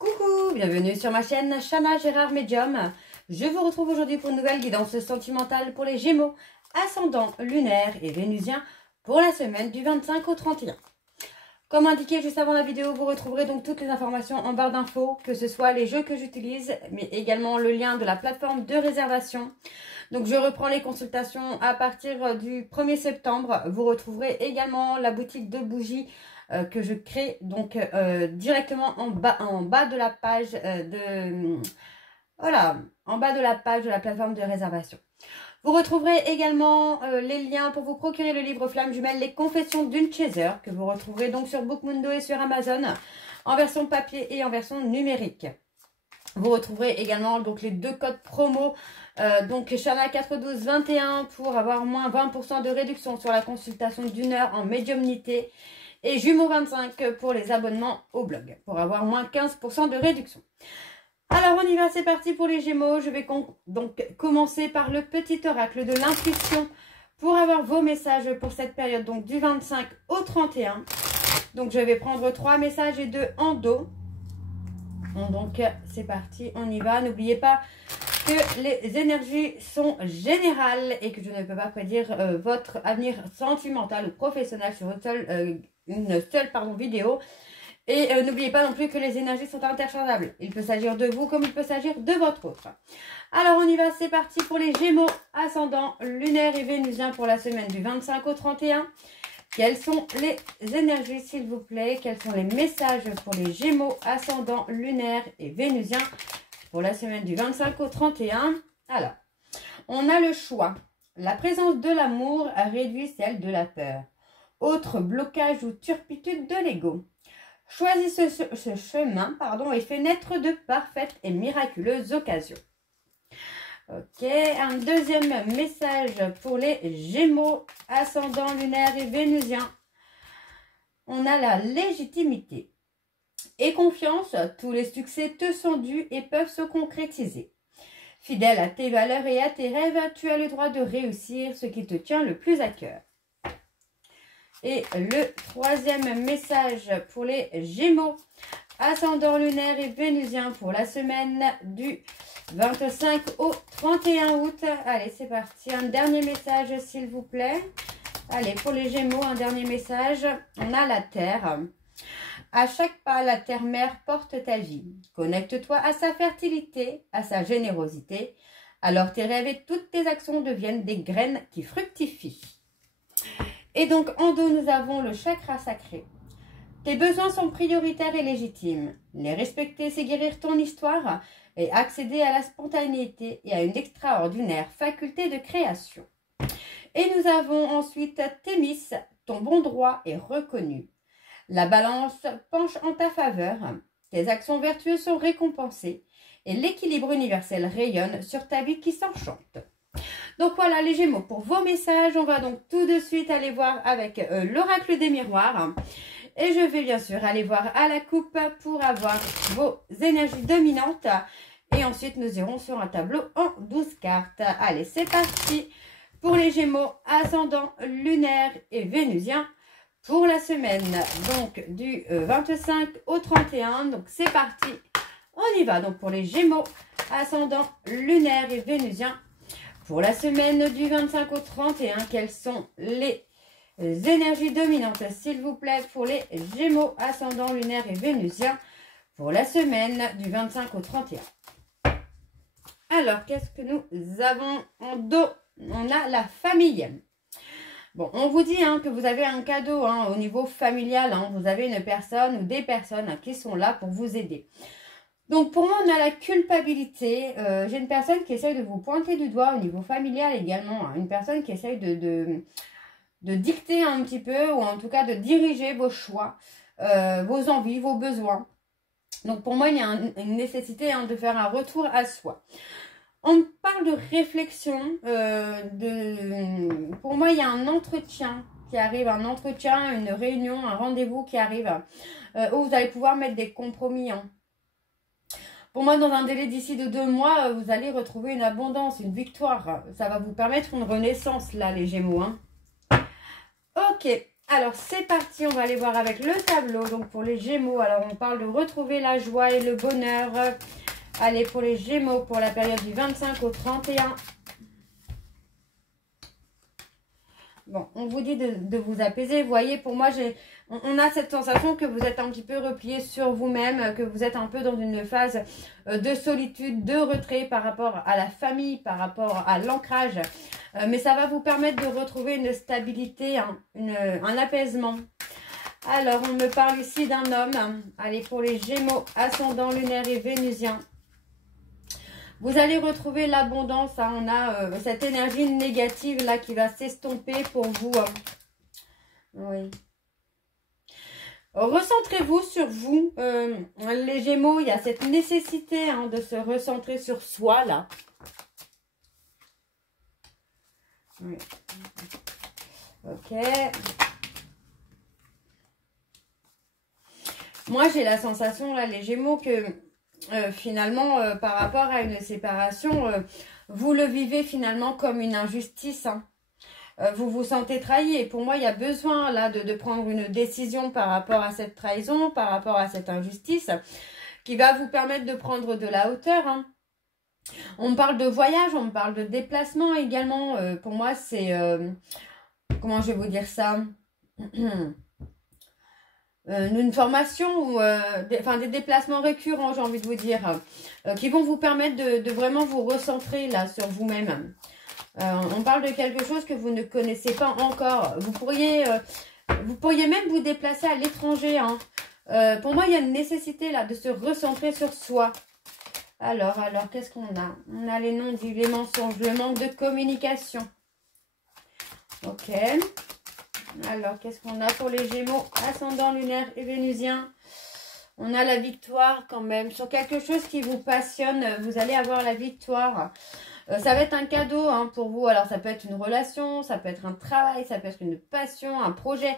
Coucou, bienvenue sur ma chaîne Chana Gérard Médium. Je vous retrouve aujourd'hui pour une nouvelle guidance sentimentale pour les Gémeaux, ascendant lunaire et vénusien pour la semaine du 25 au 31. Comme indiqué juste avant la vidéo, vous retrouverez donc toutes les informations en barre d'infos, que ce soit les jeux que j'utilise, mais également le lien de la plateforme de réservation. Donc je reprends les consultations à partir du 1er septembre. Vous retrouverez également la boutique de bougies que je crée donc directement en bas de la page en bas de la page de la plateforme de réservation. Vous retrouverez également les liens pour vous procurer le livre Flamme Jumelle, les confessions d'une chaser, que vous retrouverez donc sur Bookmundo et sur Amazon, en version papier et en version numérique. Vous retrouverez également donc les deux codes promo, donc Chana 41221 pour avoir moins 20% de réduction sur la consultation d'une heure en médiumnité, et Jumeaux 25 pour les abonnements au blog, pour avoir moins 15% de réduction. Alors on y va, c'est parti pour les Gémeaux. Je vais donc commencer par le petit oracle de l'intuition pour avoir vos messages pour cette période, donc du 25 au 31. Donc je vais prendre 3 messages et 2 en dos. Donc c'est parti, on y va. N'oubliez pas que les énergies sont générales et que je ne peux pas prédire votre avenir sentimental ou professionnel sur une seule vidéo. Et n'oubliez pas non plus que les énergies sont interchangeables. Il peut s'agir de vous comme il peut s'agir de votre autre. Alors on y va, c'est parti pour les Gémeaux, ascendant lunaire et vénusien pour la semaine du 25 au 31. Quelles sont les énergies s'il vous plaît? Quels sont les messages pour les Gémeaux, ascendant lunaire et vénusien pour la semaine du 25 au 31? Alors, on a le choix. La présence de l'amour réduit celle de la peur. Autre blocage ou turpitude de l'ego. Choisis ce chemin et fais naître de parfaites et miraculeuses occasions. Ok, un deuxième message pour les Gémeaux, ascendant lunaire et vénusien. On a la légitimité. Et confiance, tous les succès te sont dus et peuvent se concrétiser. Fidèle à tes valeurs et à tes rêves, tu as le droit de réussir ce qui te tient le plus à cœur. Et le troisième message pour les Gémeaux, ascendant lunaire et vénusien pour la semaine du 25 au 31 août. Allez, c'est parti. Un dernier message, s'il vous plaît. Allez, pour les Gémeaux, un dernier message. On a la Terre. À chaque pas, la Terre-Mère porte ta vie. Connecte-toi à sa fertilité, à sa générosité. Alors tes rêves et toutes tes actions deviennent des graines qui fructifient. Et donc, en dos, nous avons le chakra sacré. Tes besoins sont prioritaires et légitimes. Les respecter, c'est guérir ton histoire et accéder à la spontanéité et à une extraordinaire faculté de création. Et nous avons ensuite Thémis, ton bon droit est reconnu. La balance penche en ta faveur. Tes actions vertueuses sont récompensées et l'équilibre universel rayonne sur ta vie qui s'enchante. Donc voilà les Gémeaux pour vos messages. On va donc tout de suite aller voir avec l'oracle des miroirs. Et je vais bien sûr aller voir à la coupe pour avoir vos énergies dominantes. Et ensuite nous irons sur un tableau en 12 cartes. Allez, c'est parti pour les Gémeaux, ascendant lunaire et vénusien pour la semaine donc du 25 au 31. Donc c'est parti, on y va. Donc pour les Gémeaux, ascendant lunaire et vénusien pour la semaine du 25 au 31, quelles sont les énergies dominantes, s'il vous plaît, pour les Gémeaux, ascendant lunaire et vénusien, pour la semaine du 25 au 31. Alors, qu'est-ce que nous avons en dos? On a la famille. Bon, on vous dit que vous avez un cadeau au niveau familial. Vous avez une personne ou des personnes qui sont là pour vous aider. Donc, pour moi, on a la culpabilité. J'ai une personne qui essaye de vous pointer du doigt au niveau familial également. Une personne qui essaye de dicter un petit peu, ou en tout cas de diriger vos choix, vos envies, vos besoins. Donc, pour moi, il y a une nécessité de faire un retour à soi. On parle de réflexion. Pour moi, il y a un entretien qui arrive, une réunion, un rendez-vous qui arrive, où vous allez pouvoir mettre des compromis. Pour moi, dans un délai d'ici de 2 mois, vous allez retrouver une abondance, une victoire. Ça va vous permettre une renaissance, là, les Gémeaux. Ok, Alors, c'est parti, on va aller voir avec le tableau. Donc, pour les Gémeaux, alors on parle de retrouver la joie et le bonheur. Allez, pour les Gémeaux, pour la période du 25 au 31. Bon, on vous dit de vous apaiser. Vous voyez, pour moi, on a cette sensation que vous êtes un petit peu replié sur vous-même, que vous êtes un peu dans une phase de solitude, de retrait par rapport à la famille, par rapport à l'ancrage. Mais ça va vous permettre de retrouver une stabilité, un apaisement. Alors, on me parle ici d'un homme. Allez, pour les Gémeaux, ascendant lunaire et vénusien. Vous allez retrouver l'abondance. Hein. On a cette énergie négative là qui va s'estomper pour vous. Hein. Oui. Recentrez-vous sur vous. Les Gémeaux, il y a cette nécessité hein, de se recentrer sur soi là. Oui. Ok. Moi, j'ai la sensation là, les Gémeaux, que... finalement, par rapport à une séparation, vous le vivez finalement comme une injustice. Hein. Vous vous sentez trahi et pour moi, il y a besoin là de prendre une décision par rapport à cette trahison, par rapport à cette injustice, qui va vous permettre de prendre de la hauteur. Hein. On me parle de voyage, on me parle de déplacement également. Pour moi, c'est... comment je vais vous dire ça une formation ou des déplacements récurrents, j'ai envie de vous dire, qui vont vous permettre de vraiment vous recentrer là sur vous-même. On parle de quelque chose que vous ne connaissez pas encore. Vous pourriez même vous déplacer à l'étranger. Hein. Pour moi, il y a une nécessité là de se recentrer sur soi. Alors, qu'est-ce qu'on a? On a les non-dits, les mensonges, le manque de communication. Ok. Alors, qu'est-ce qu'on a pour les Gémeaux, ascendant lunaire et vénusien? On a la victoire quand même. Sur quelque chose qui vous passionne, vous allez avoir la victoire. Ça va être un cadeau hein, pour vous. Alors, ça peut être une relation, ça peut être un travail, ça peut être une passion, un projet.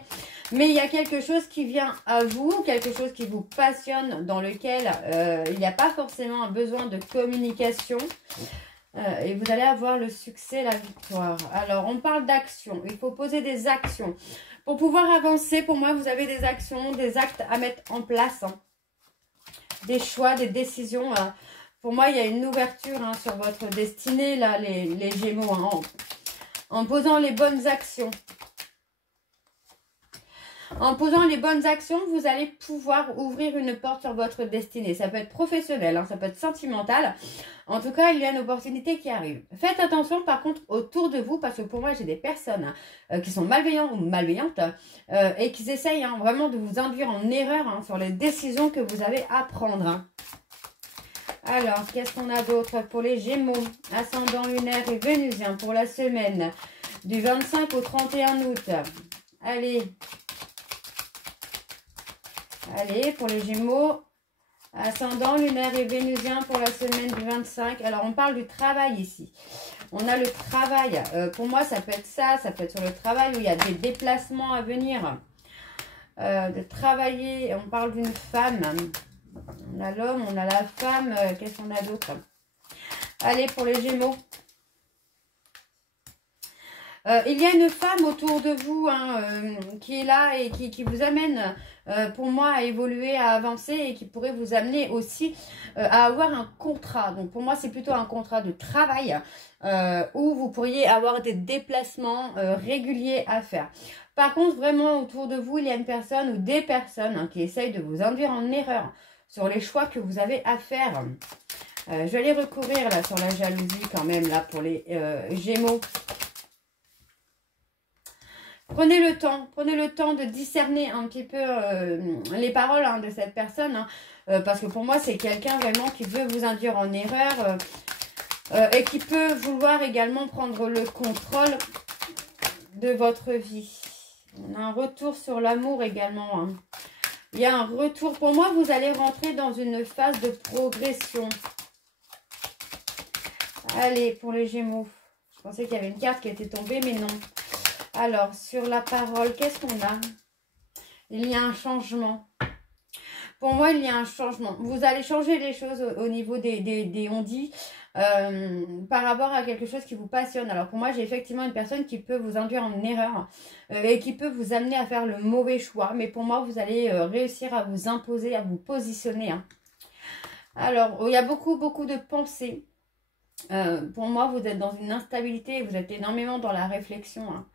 Mais il y a quelque chose qui vient à vous, quelque chose qui vous passionne, dans lequel il n'y a pas forcément un besoin de communication. Et vous allez avoir le succès, la victoire. Alors, on parle d'action. Il faut poser des actions. Pour pouvoir avancer, pour moi, vous avez des actions, des actes à mettre en place. Hein. Des choix, des décisions. Pour moi, il y a une ouverture hein, sur votre destinée, là, les Gémeaux. Hein, en posant les bonnes actions. En posant les bonnes actions, vous allez pouvoir ouvrir une porte sur votre destinée. Ça peut être professionnel, hein, ça peut être sentimental. En tout cas, il y a une opportunité qui arrive. Faites attention par contre autour de vous, parce que pour moi, j'ai des personnes qui sont malveillantes ou malveillantes et qui essayent hein, vraiment de vous induire en erreur hein, sur les décisions que vous avez à prendre. Hein. Alors, qu'est-ce qu'on a d'autre pour les Gémeaux, ascendant lunaire et vénusien pour la semaine du 25 au 31 août. Allez, pour les Gémeaux, ascendant lunaire et vénusien pour la semaine du 25. Alors, on parle du travail ici. On a le travail. Pour moi, ça peut être ça. Ça peut être sur le travail où il y a des déplacements à venir. De travailler. On parle d'une femme. On a l'homme, on a la femme. Qu'est-ce qu'on a d'autre? Allez, pour les Gémeaux. Il y a une femme autour de vous hein, qui est là et qui vous amène, pour moi, à évoluer, à avancer et qui pourrait vous amener aussi à avoir un contrat. Donc, pour moi, c'est plutôt un contrat de travail où vous pourriez avoir des déplacements réguliers à faire. Par contre, vraiment, autour de vous, il y a une personne ou des personnes hein, qui essayent de vous induire en erreur sur les choix que vous avez à faire. Je vais aller recourir là sur la jalousie quand même, là, pour les Gémeaux. Prenez le temps de discerner un petit peu les paroles hein, de cette personne. Hein, parce que pour moi, c'est quelqu'un vraiment qui veut vous induire en erreur et qui peut vouloir également prendre le contrôle de votre vie. On a un retour sur l'amour également. Hein. Il y a un retour. Pour moi, vous allez rentrer dans une phase de progression. Allez, pour les Gémeaux. Je pensais qu'il y avait une carte qui était tombée, mais non. Alors, sur la parole, qu'est-ce qu'on a? Il y a un changement. Pour moi, il y a un changement. Vous allez changer les choses au niveau des on-dit. par rapport à quelque chose qui vous passionne. Alors pour moi, j'ai effectivement une personne qui peut vous induire en erreur et qui peut vous amener à faire le mauvais choix. Mais pour moi, vous allez réussir à vous imposer, à vous positionner. Hein. Alors, il y a beaucoup de pensées. Pour moi, vous êtes dans une instabilité, vous êtes énormément dans la réflexion. Hein.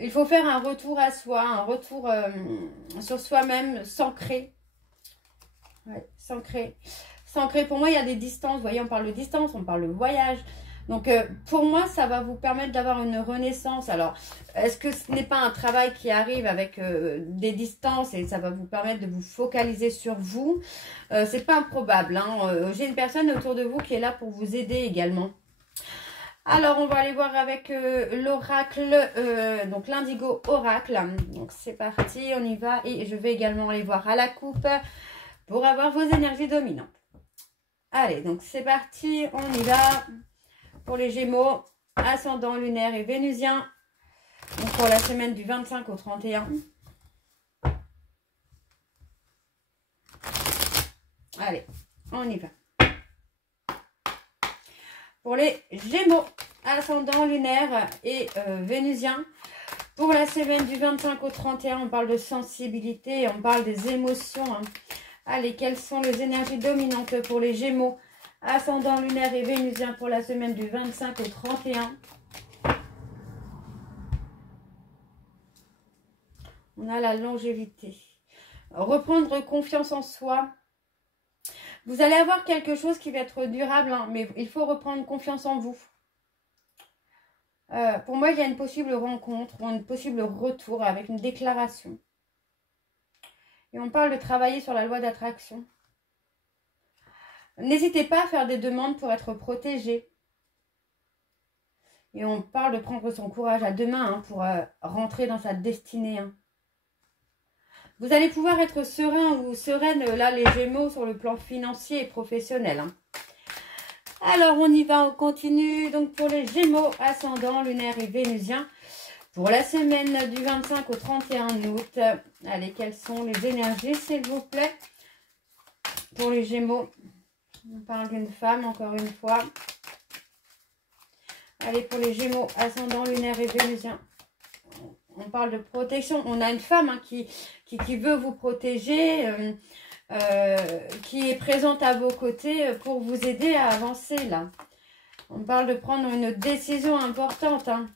Il faut faire un retour à soi, un retour sur soi-même, s'ancrer. Ouais, s'ancrer. S'ancrer, pour moi, il y a des distances. Vous voyez, on parle de distance, on parle de voyage. Donc, pour moi, ça va vous permettre d'avoir une renaissance. Alors, est-ce que ce n'est pas un travail qui arrive avec des distances et ça va vous permettre de vous focaliser sur vous? C'est pas improbable. Hein. J'ai une personne autour de vous qui est là pour vous aider également. Alors, on va aller voir avec l'oracle, donc l'indigo oracle. Donc, c'est parti, on y va. Et je vais également aller voir à la coupe pour avoir vos énergies dominantes. Allez, donc c'est parti, on y va. Pour les Gémeaux, ascendant lunaire et vénusien. Donc, pour la semaine du 25 au 31. Allez, on y va. Pour les Gémeaux, ascendant lunaire et vénusien. Pour la semaine du 25 au 31, on parle de sensibilité, on parle des émotions. Hein. Allez, quelles sont les énergies dominantes pour les Gémeaux, ascendant lunaire et vénusien pour la semaine du 25 au 31? On a la longévité. Reprendre confiance en soi. Vous allez avoir quelque chose qui va être durable, hein, mais il faut reprendre confiance en vous. Pour moi, il y a une possible rencontre ou un possible retour avec une déclaration. Et on parle de travailler sur la loi d'attraction. N'hésitez pas à faire des demandes pour être protégé. Et on parle de prendre son courage à deux mains hein, pour rentrer dans sa destinée. Hein. Vous allez pouvoir être serein ou sereine, là, les Gémeaux, sur le plan financier et professionnel. Hein. Alors, on y va, on continue. Donc, pour les Gémeaux, ascendant, lunaire et vénusien, pour la semaine du 25 au 31 août. Allez, quelles sont les énergies, s'il vous plaît? Pour les Gémeaux, on parle d'une femme, encore une fois. Allez, pour les Gémeaux, ascendant, lunaire et vénusien. On parle de protection. On a une femme hein, qui veut vous protéger, qui est présente à vos côtés pour vous aider à avancer là. On parle de prendre une décision importante. Hein.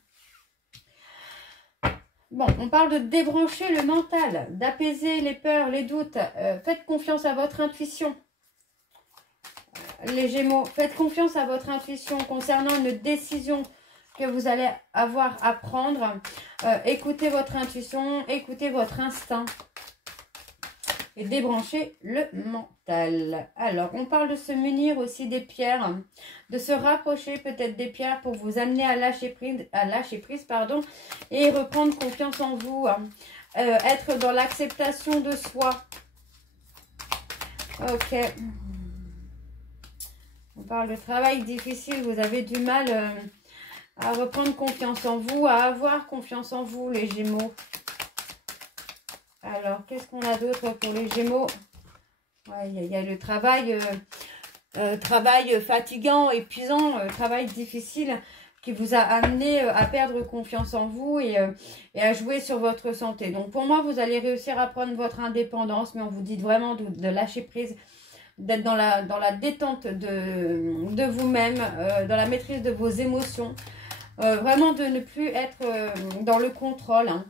Bon, on parle de débrancher le mental, d'apaiser les peurs, les doutes. Faites confiance à votre intuition. Les Gémeaux, faites confiance à votre intuition concernant une décision que vous allez avoir à prendre. Écoutez votre intuition, écoutez votre instinct et débranchez le mental. Alors, on parle de se munir aussi des pierres, de se rapprocher peut-être des pierres pour vous amener à lâcher prise, et reprendre confiance en vous. Être dans l'acceptation de soi. Ok. On parle de travail difficile, vous avez du mal à reprendre confiance en vous, à avoir confiance en vous, les Gémeaux. Alors, qu'est-ce qu'on a d'autre pour les Gémeaux? Ouais, il y a le travail, travail fatigant, épuisant, travail difficile qui vous a amené à perdre confiance en vous et à jouer sur votre santé. Donc, pour moi, vous allez réussir à prendre votre indépendance, mais on vous dit vraiment de lâcher prise, d'être dans la détente de vous-même, dans la maîtrise de vos émotions. Vraiment de ne plus être dans le contrôle. Hein.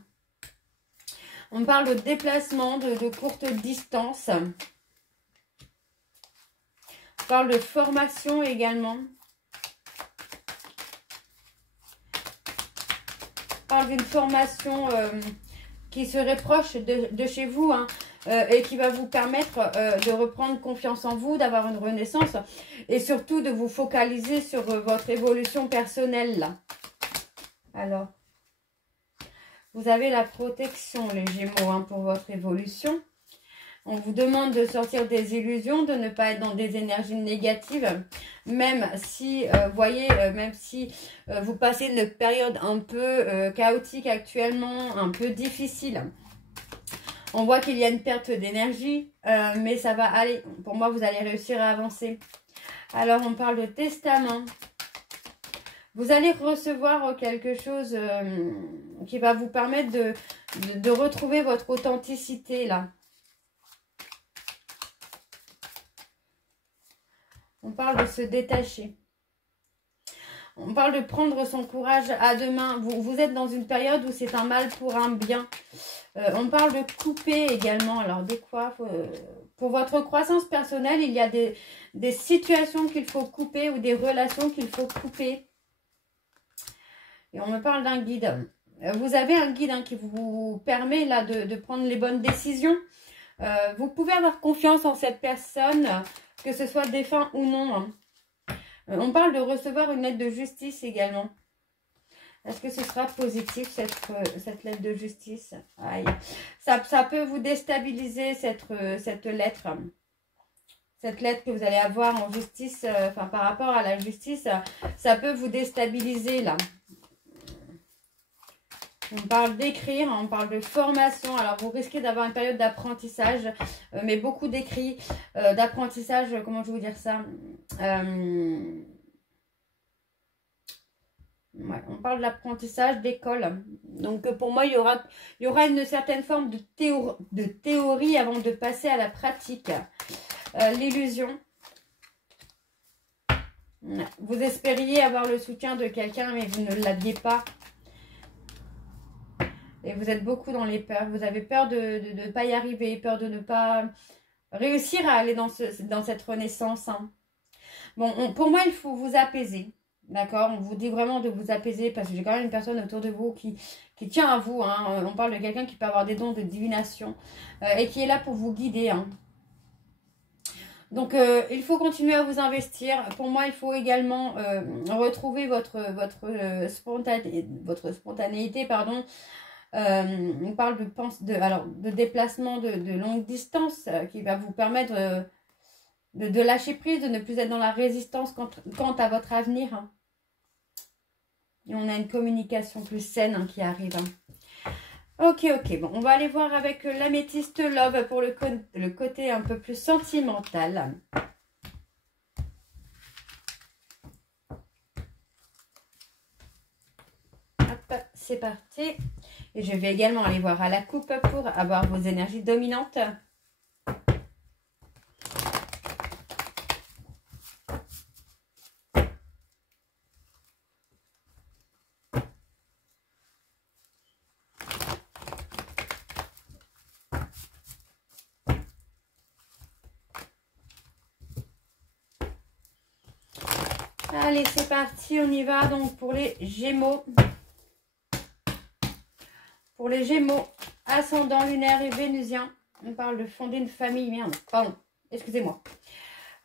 On parle de déplacement, de courte distance. On parle de formation également. On parle d'une formation qui serait proche de chez vous hein, et qui va vous permettre de reprendre confiance en vous, d'avoir une renaissance et surtout de vous focaliser sur votre évolution personnelle. Là. Alors, vous avez la protection, les Gémeaux, hein, pour votre évolution. On vous demande de sortir des illusions, de ne pas être dans des énergies négatives, même si, voyez, même si vous passez une période un peu chaotique actuellement, un peu difficile. On voit qu'il y a une perte d'énergie, mais ça va aller. Pour moi, vous allez réussir à avancer. Alors, on parle de testament. Vous allez recevoir quelque chose qui va vous permettre de retrouver votre authenticité, là. On parle de se détacher. On parle de prendre son courage à deux mains. Vous êtes dans une période où c'est un mal pour un bien. On parle de couper également. Alors, de quoi pour votre croissance personnelle, il y a des situations qu'il faut couper ou des relations qu'il faut couper. Et on me parle d'un guide. Vous avez un guide qui vous permet là de prendre les bonnes décisions. Vous pouvez avoir confiance en cette personne, que ce soit défunt ou non. On parle de recevoir une lettre de justice également. Est-ce que ce sera positif, cette lettre de justice? Aïe. Ça peut vous déstabiliser, cette lettre. Cette lettre que vous allez avoir en justice, enfin par rapport à la justice, ça peut vous déstabiliser là. On parle d'écrire, on parle de formation. Alors, vous risquez d'avoir une période d'apprentissage, mais beaucoup d'écrits, d'apprentissage, comment je vais vous dire ça ouais, on parle de l'apprentissage d'école. Donc, pour moi, il y aura une certaine forme de théorie avant de passer à la pratique. L'illusion. Vous espériez avoir le soutien de quelqu'un, mais vous ne l'aviez pas. Et vous êtes beaucoup dans les peurs. Vous avez peur de ne pas y arriver, peur de ne pas réussir à aller dans cette renaissance. Bon, pour moi, il faut vous apaiser. D'accord? On vous dit vraiment de vous apaiser parce que j'ai quand même une personne autour de vous qui tient à vous. On parle de quelqu'un qui peut avoir des dons de divination et qui est là pour vous guider. Donc, il faut continuer à vous investir. Pour moi, il faut également retrouver votre spontanéité, pardon. On parle de déplacement de longue distance qui va vous permettre de lâcher prise, de ne plus être dans la résistance quant à votre avenir. Et on a une communication plus saine qui arrive. Ok, bon, on va aller voir avec l'améthyste Love pour le côté un peu plus sentimental. Hop, c'est parti. Et je vais également aller voir à la coupe pour avoir vos énergies dominantes. Allez, c'est parti, on y va donc pour les Gémeaux. Pour les Gémeaux, ascendant lunaire et vénusien, on parle de fonder une famille. Merde, pardon, excusez-moi.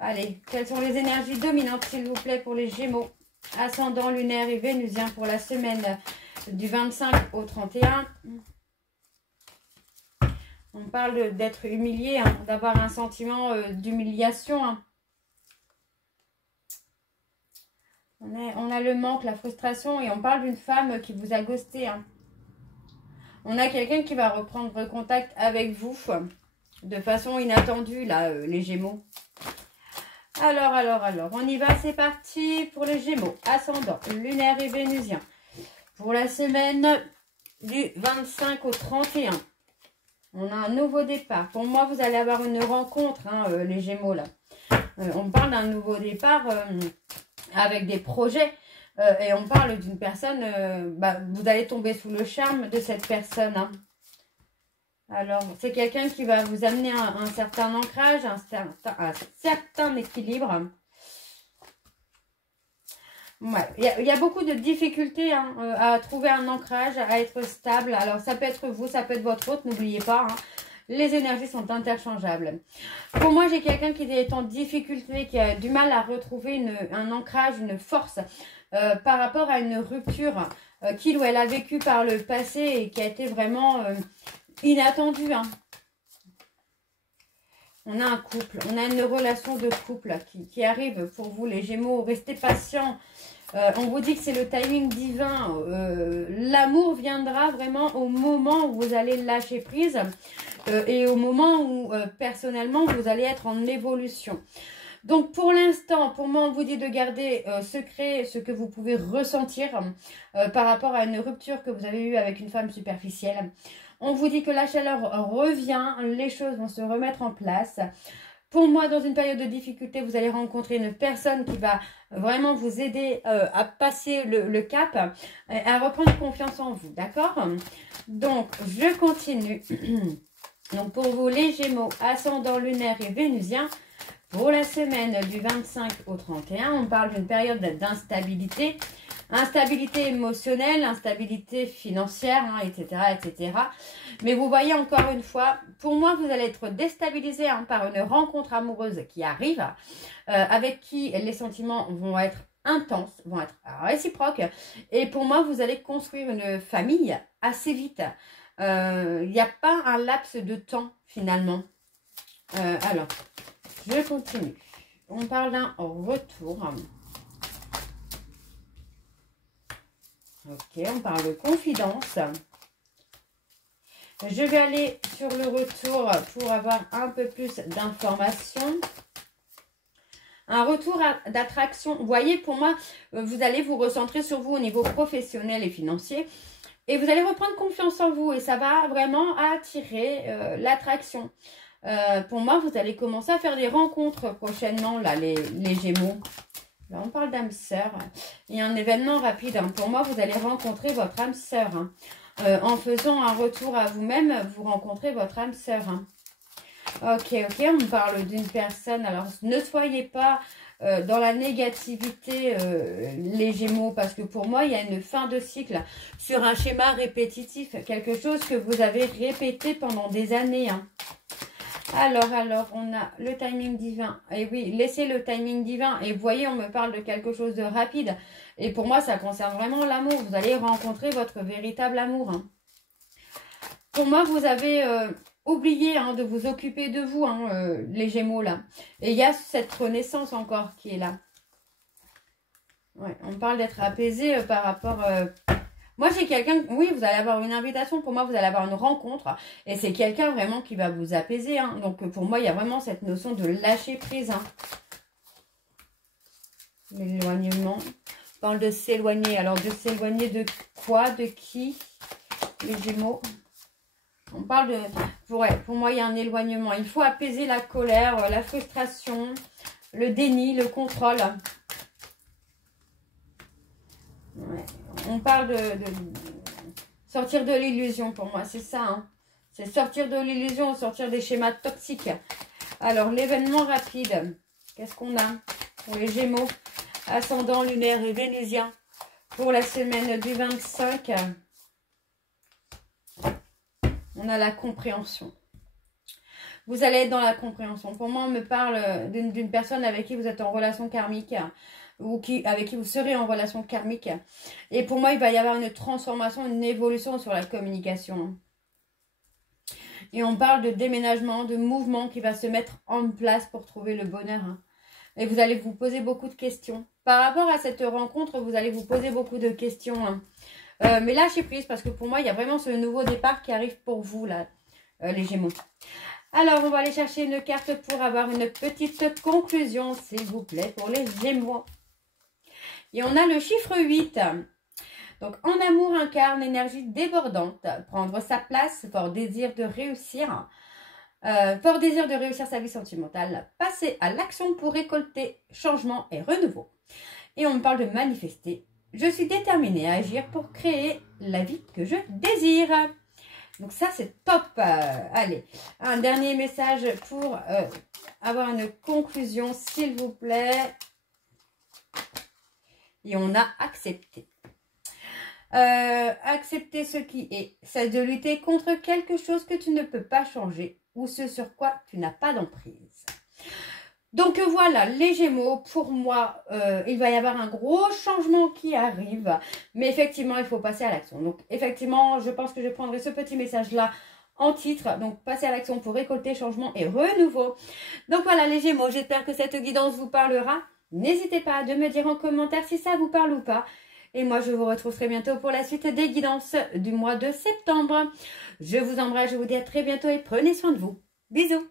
Allez, quelles sont les énergies dominantes, s'il vous plaît, pour les Gémeaux, ascendant lunaire et vénusien pour la semaine du 25 au 31. On parle d'être humilié, d'avoir un sentiment d'humiliation. On a le manque, la frustration et on parle d'une femme qui vous a ghosté. On a quelqu'un qui va reprendre contact avec vous de façon inattendue, là, les Gémeaux. Alors, on y va, c'est parti pour les Gémeaux, ascendant, lunaire et vénusien. Pour la semaine du 25 au 31, on a un nouveau départ. Pour moi, vous allez avoir une rencontre, les Gémeaux, là. On parle d'un nouveau départ avec des projets. Et on parle d'une personne, vous allez tomber sous le charme de cette personne. Alors, c'est quelqu'un qui va vous amener un certain ancrage, un certain équilibre. Ouais, il y a beaucoup de difficultés à trouver un ancrage, à être stable. Alors, ça peut être vous, ça peut être votre autre, n'oubliez pas. Les énergies sont interchangeables. Pour moi, j'ai quelqu'un qui est en difficulté, qui a du mal à retrouver un ancrage, une force par rapport à une rupture qu'il ou elle a vécue par le passé et qui a été vraiment inattendue. On a un couple, on a une relation de couple qui arrive pour vous, les Gémeaux. Restez patients. On vous dit que c'est le timing divin. L'amour viendra vraiment au moment où vous allez lâcher prise et au moment où, personnellement, vous allez être en évolution. Donc pour l'instant, pour moi, on vous dit de garder secret ce que vous pouvez ressentir par rapport à une rupture que vous avez eue avec une femme superficielle. On vous dit que la chaleur revient, les choses vont se remettre en place. Pour moi, dans une période de difficulté, vous allez rencontrer une personne qui va vraiment vous aider à passer le cap, à reprendre confiance en vous, d'accord? Donc, je continue. Donc, pour vous, les Gémeaux, ascendant lunaire et vénusien, pour la semaine du 25 au 31, on parle d'une période d'instabilité. Instabilité émotionnelle, instabilité financière, hein, etc., etc. Mais vous voyez encore une fois, pour moi, vous allez être déstabilisé par une rencontre amoureuse qui arrive, avec qui les sentiments vont être intenses, vont être réciproques. Et pour moi, vous allez construire une famille assez vite. Il n'y a pas un laps de temps finalement. Alors, je continue. On parle d'un retour. Ok, on parle de confidence. Je vais aller sur le retour pour avoir un peu plus d'informations. Un retour d'attraction. Vous voyez, pour moi, vous allez vous recentrer sur vous au niveau professionnel et financier. Et vous allez reprendre confiance en vous. Et ça va vraiment attirer l'attraction. Pour moi, vous allez commencer à faire des rencontres prochainement, là, les Gémeaux. Là, on parle d'âme sœur. Il y a un événement rapide. Hein. Pour moi, vous allez rencontrer votre âme sœur. Hein. En faisant un retour à vous-même, vous rencontrez votre âme sœur. Hein. Ok, on parle d'une personne. Alors, ne soyez pas dans la négativité, les Gémeaux, parce que pour moi, il y a une fin de cycle sur un schéma répétitif. Quelque chose que vous avez répété pendant des années. Hein. Alors, on a le timing divin. Et oui, laissez le timing divin. Et vous voyez, on me parle de quelque chose de rapide. Et pour moi, ça concerne vraiment l'amour. Vous allez rencontrer votre véritable amour. Hein. Pour moi, vous avez oublié de vous occuper de vous, les Gémeaux, là. Et il y a cette renaissance encore qui est là. Ouais, on parle d'être apaisé par rapport... Moi, j'ai quelqu'un... Oui, vous allez avoir une invitation. Pour moi, vous allez avoir une rencontre. Et c'est quelqu'un vraiment qui va vous apaiser. Hein. Donc, pour moi, il y a vraiment cette notion de lâcher prise. Hein. L'éloignement. On parle de s'éloigner. Alors, de s'éloigner de quoi? De qui? Les Gémeaux. On parle de... Pour moi, il y a un éloignement. Il faut apaiser la colère, la frustration, le déni, le contrôle. Ouais. On parle de sortir de l'illusion pour moi, c'est ça. Hein. C'est sortir de l'illusion, sortir des schémas toxiques. Alors, l'événement rapide, qu'est-ce qu'on a pour les Gémeaux, ascendant lunaire et vénusien pour la semaine du 25? On a la compréhension. Vous allez être dans la compréhension. Pour moi, on me parle d'une personne avec qui vous êtes en relation karmique ou avec qui vous serez en relation karmique. Et pour moi, il va y avoir une transformation, une évolution sur la communication. Et on parle de déménagement, de mouvement qui va se mettre en place pour trouver le bonheur. Hein. Et vous allez vous poser beaucoup de questions. Par rapport à cette rencontre, vous allez vous poser beaucoup de questions. Hein. Mais lâchez prise parce que pour moi, il y a vraiment ce nouveau départ qui arrive pour vous, là, les Gémeaux. Alors, on va aller chercher une carte pour avoir une petite conclusion, s'il vous plaît, pour les Gémeaux. Et on a le chiffre 8. Donc, en amour incarne énergie débordante, prendre sa place, fort désir de réussir. Fort désir de réussir sa vie sentimentale, passer à l'action pour récolter changement et renouveau. Et on me parle de manifester. Je suis déterminée à agir pour créer la vie que je désire. Donc ça, c'est top. Allez, un dernier message pour avoir une conclusion, s'il vous plaît. Et on a accepté. Accepter ce qui est. C'est de lutter contre quelque chose que tu ne peux pas changer ou ce sur quoi tu n'as pas d'emprise. Donc voilà, les Gémeaux, pour moi, il va y avoir un gros changement qui arrive. Mais effectivement, il faut passer à l'action. Donc effectivement, je pense que je prendrai ce petit message-là en titre. Donc passer à l'action pour récolter changement et renouveau. Donc voilà, les Gémeaux, j'espère que cette guidance vous parlera. N'hésitez pas à me dire en commentaire si ça vous parle ou pas. Et moi, je vous retrouve très bientôt pour la suite des guidances du mois de septembre. Je vous embrasse, je vous dis à très bientôt et prenez soin de vous. Bisous!